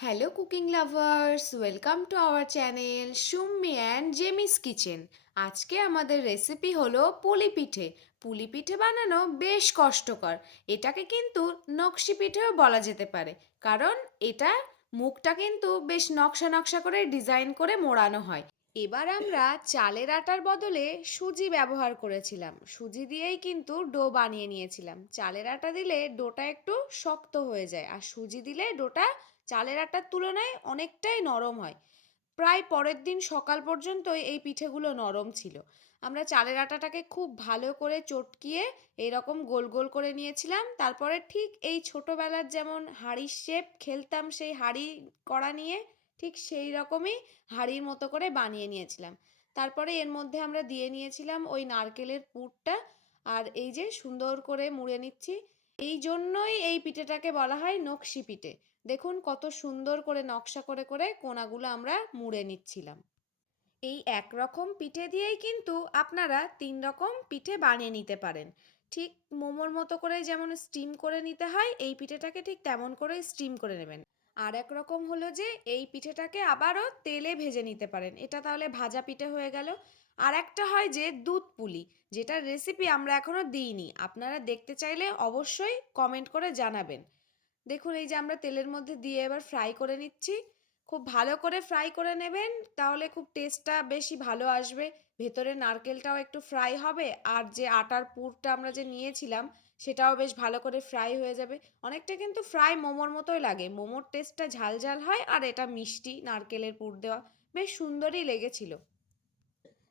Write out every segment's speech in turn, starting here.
Hello cooking lovers welcome to our channel Summi and Jemis kitchen আজকে আমাদের recipe হলো পুলি পিঠে। পুলি পিঠে বানানো বেশ কষ্টকর। এটাকে কিন্তু নকশি পিঠেও বলা যেতে পারে। কারণ এটা মুখটা কিন্তু বেশ নকশা নকশা করে ডিজাইন করে মোড়ানো হয়। এবার আমরা চালের আটার বদলে সুজি ব্যবহার করেছিলাম। সুজি দিয়েই কিন্তু ডো বানিয়ে নিয়েছিলাম। চালের আটা দিলে ডোটা একটু শক্ত হয়ে যায় আর সুজি দিলে ডোটা চালের আটার তুলনায় অনেকটাই নরম হয়। প্রায় পরের দিন সকাল পর্যন্তই এই পিঠেগুলো নরম ছিল। আমরা চালের আটাটাকে খুব ভালো করে চটকিয়ে এইরকম গোল গোল করে নিয়েছিলাম। তারপরে ঠিক এই ছোটোবেলার যেমন হাঁড়ির শেপ খেলতাম সেই হাঁড়ি করা নিয়ে ঠিক সেই রকমই হাঁড়ির মতো করে বানিয়ে নিয়েছিলাম। তারপরে এর মধ্যে আমরা দিয়ে নিয়েছিলাম ওই নারকেলের পুরটা আর এই যে সুন্দর করে মুড়ে নিচ্ছি। এই জন্যই এই পিঠেটাকে বলা হয় নকশি পিঠে। দেখুন কত সুন্দর করে নকশা করে করে কোনাগুলো আমরা মুড়ে নিচ্ছিলাম। এই একরকম পিঠে দিয়েই কিন্তু আপনারা তিন রকম পিঠে বানিয়ে নিতে পারেন। ঠিক মোমোর মতো করে যেমন স্টিম করে নিতে হয়, এই পিঠেটাকে ঠিক তেমন করে স্টিম করে নেবেন। আর এক রকম হলো যে এই পিঠেটাকে আবারও তেলে ভেজে নিতে পারেন। এটা তাহলে ভাজা পিঠে হয়ে গেল। আর একটা হয় যে দুধ পুলি, যেটার রেসিপি আমরা এখনও দিইনি। আপনারা দেখতে চাইলে অবশ্যই কমেন্ট করে জানাবেন। দেখুন, এই যে আমরা তেলের মধ্যে দিয়ে এবার ফ্রাই করে নিচ্ছি। খুব ভালো করে ফ্রাই করে নেবেন, তাহলে খুব টেস্টটা বেশি ভালো আসবে। ভেতরে নারকেলটাও একটু ফ্রাই হবে। আর যে আটার পুরটা আমরা যে নিয়েছিলাম সেটাও বেশ ভালো করে ফ্রাই হয়ে যাবে। অনেকটা কিন্তু ফ্রাই মোমোর মতোই লাগে। মোমোর টেস্টটা ঝাল ঝাল হয় আর এটা মিষ্টি নারকেলের পুর দেওয়া বেশ সুন্দরই লেগেছিল।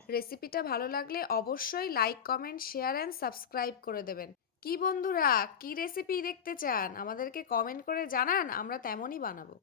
রেসিপিটা ভালো লাগলে অবশ্যই like comment share and subscribe করে দেবেন। কি বন্ধুরা? কি রেসিপি দেখতে চান? আমাদেরকে কমেন্ট করে জানান, আমরা তেমনই বানাবো।